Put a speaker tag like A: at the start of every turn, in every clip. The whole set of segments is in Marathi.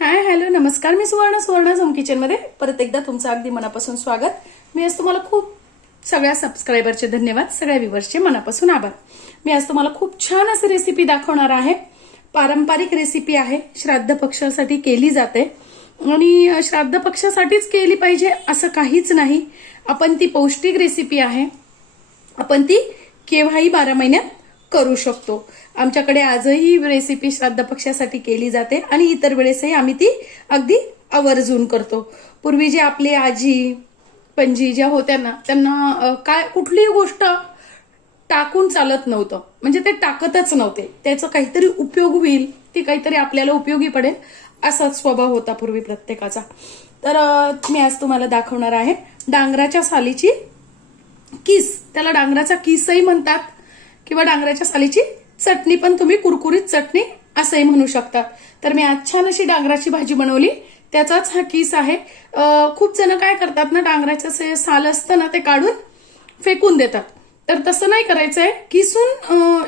A: हाय हॅलो नमस्कार. मी सुवर्ण सुवर्ण झोम किचनमध्ये परत एकदा तुमचं अगदी मनापासून स्वागत. मी आज तुम्हाला खूप सगळ्या सबस्क्रायबरचे धन्यवाद सगळ्या व्ह्युअर्सचे मनापासून आभार. मी आज तुम्हाला खूप छान अशी रेसिपी दाखवणार आहे. पारंपरिक रेसिपी आहे. श्राद्ध पक्षासाठी केली जाते. आणि श्राद्ध पक्षासाठीच केली पाहिजे असं काहीच नाही. आपण ती पौष्टिक रेसिपी आहे. आपण ती केव्हाही बारा महिन्यात करू शकतो. आमच्याकडे आजही रेसिपी श्राद्ध पक्षासाठी केली जाते आणि इतर वेळेसही आम्ही ती अगदी आवर्जून करतो. पूर्वी जे आपले आजी पणजी ज्या होत्या ना त्यांना काय कुठलीही गोष्ट टाकून चालत नव्हतं. म्हणजे ते टाकतच नव्हते. त्याचा काहीतरी उपयोग होईल ती काहीतरी आपल्याला उपयोगी पडेल असाच स्वभाव होता पूर्वी प्रत्येकाचा. तर मी आज तुम्हाला दाखवणार आहे डांगराच्या सालीची किस. त्याला डांगराचा किसही म्हणतात किंवा डांगराच्या सालीची चटणी पण तुम्ही कुरकुरीत चटणी असंही म्हणू शकता. तर मी आज छान अशी डांगराची भाजी बनवली. त्याचाच हा किस आहे. खूप जण काय करतात ना डांगराचं साल असतं ना ते काढून फेकून देतात. तर तसं नाही करायचंय. किसून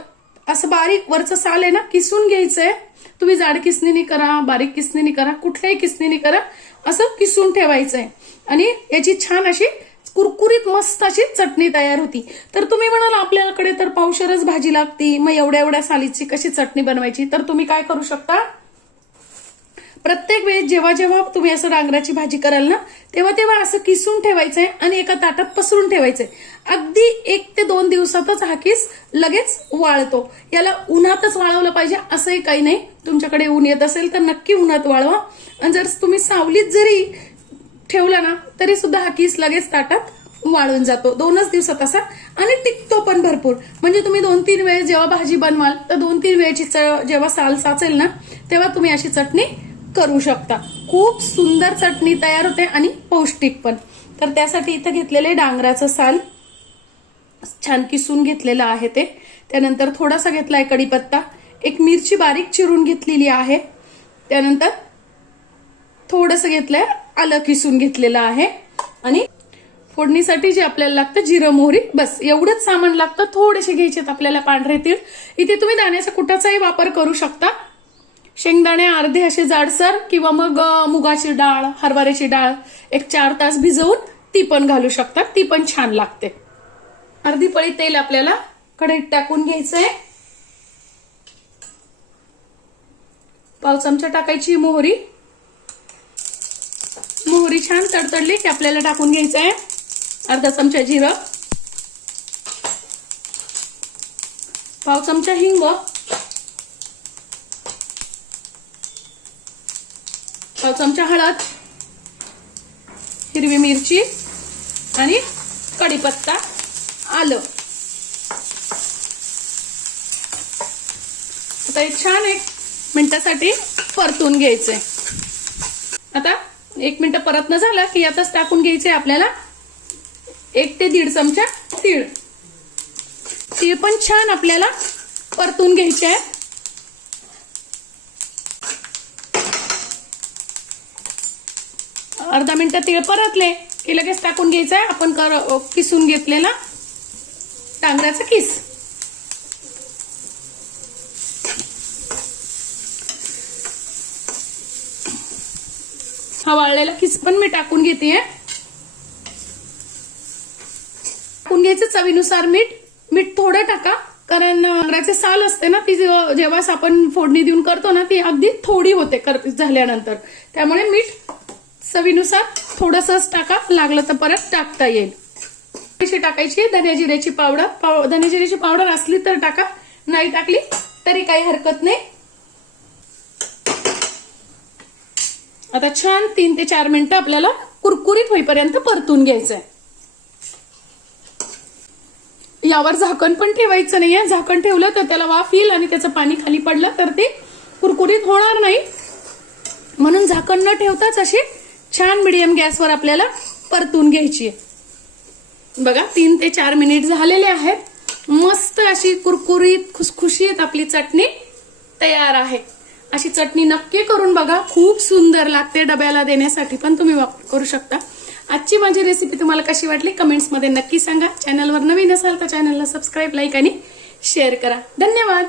A: असं बारीक वरचं साल आहे ना किसून घ्यायचंय. तुम्ही जाड किसनीने करा बारीक किसनीने करा कुठल्याही किसनीने करा असं किसून ठेवायचंय. आणि याची छान अशी कुरकुरीत मस्त अशी चटणी तयार होती. तर तुम्ही म्हणाल आपल्याकडे तर पावशरच भाजी लागती. मग एवढ्या एवढ्या सालीची कशी चटणी बनवायची? तर तुम्ही काय करू शकता? प्रत्येक वेळेस जेव्हा जेव्हा तुम्ही असं डांगराची भाजी कराल ना तेव्हा तेव्हा असं किसून ठेवायचंय आणि एका ताटात पसरून ठेवायचंय. अगदी एक ते दोन दिवसातच हा किस लगेच वाळतो. याला उन्हातच वाळवलं पाहिजे असंही काही नाही. तुमच्याकडे ऊन येत असेल तर नक्की उन्हात वाळवा. आणि जर तुम्ही सावलीत जरी ठेवला ना तरी सुद्धा हा किस लगेच ताटात वाळून जातो. दोनच दिवसात असा आणि टिकतो पण भरपूर. म्हणजे तुम्ही दोन तीन वेळेस जेव्हा भाजी बनवाल तर दोन तीन वेळेची च- जेव्हा साल साचेल ना तेव्हा तुम्ही अशी चटणी करू शकता. खूप सुंदर चटणी तयार होते आणि पौष्टिक पण. तर त्यासाठी इथं घेतलेले डांगराचं साल छान किसून घेतलेलं आहे ते. त्यानंतर थोडासा घेतलाय कढीपत्ता. एक मिरची बारीक चिरून घेतलेली आहे. त्यानंतर थोडंसं घेतलंय आलं किसून घेतलेलं आहे. आणि फोडणीसाठी जे आपल्याला लागतं जिरं मोहरी बस. एवढंच सामान लागतं. थोडेसे घ्यायचेत आपल्याला पांढरे तीळ. इथे तुम्ही दाण्याच्या कुटाचाही वापर करू शकता. शेंगदाणे अर्धे असे जाडसर किंवा मग मुगाची डाळ हरभऱ्याची डाळ एक चार तास भिजवून ती पण घालू शकता. ती पण छान लागते. अर्धी पळी तेल आपल्याला कढईत टाकून घ्यायचंय. पाव चमचा टाकायची मोहरी. मोहरी छान तडतडली की आपल्याला टाकून घ्यायचं आहे अर्धा चमचा जिरं. पाव चमचा हिंग. पाव चमचा हळद. हिरवी मिरची. आणि कढीपत्ता. आलं. आता एक छान एक मिनटासाठी परतून घ्यायचंय. आता एक मिनिट परत न झाला की यातच टाकून घ्यायचे आपल्याला. एक ते दीड चमचा तीळ. तीळ पण छान आपल्याला परतून घ्यायचे आहे. अर्धा मिनिट तीळ परतले की लगेच टाकून घ्यायचं आहे. आपण कर किसून घेतलेला टांगऱ्याचा किस. हा वाळलेला किस पण मी टाकून घेते टाकून घ्यायचं चवीनुसार मीठ. मीठ थोडं टाका कारण नांगराचे साल असते ना ती जेव्हा आपण फोडणी देऊन करतो ना ती अगदी थोडी होते झाल्यानंतर. त्यामुळे मीठ चवीनुसार थोडंसंच टाका लागलं तर परत टाकता येईल. कशी टाकायची धन्या जिऱ्याची पावडर. पाव धन्या जिऱ्याची पावडर असली तर टाका नाही टाकली तरी काही हरकत नाही. आता छान तीन ते चार मिनिटं आपल्याला कुरकुरीत होईपर्यंत परतून घ्यायचंय. यावर झाकण पण ठेवायचं नाहीये. झाकण ठेवलं तर त्याला वाफ येईल आणि त्याचं पाणी खाली पडलं तर ते कुरकुरीत होणार नाही. म्हणून झाकण न ठेवताच अशी छान मिडियम गॅसवर आपल्याला परतून घ्यायची आहे. बघा तीन ते चार मिनिट झालेले आहेत. मस्त अशी कुरकुरीत खुसखुशीत आपली चटणी तयार आहे. अशी चटणी नक्की करून बघा. खूप सुंदर लागते डब्याला देण्यासाठी पण तुम्ही वापर करू शकता. आजची माझी रेसिपी तुम्हाला कशी वाटली कमेंट्समध्ये नक्की सांगा. चॅनलवर नवीन असाल तर चॅनलला सबस्क्राईब लाईक आणि शेअर करा. धन्यवाद!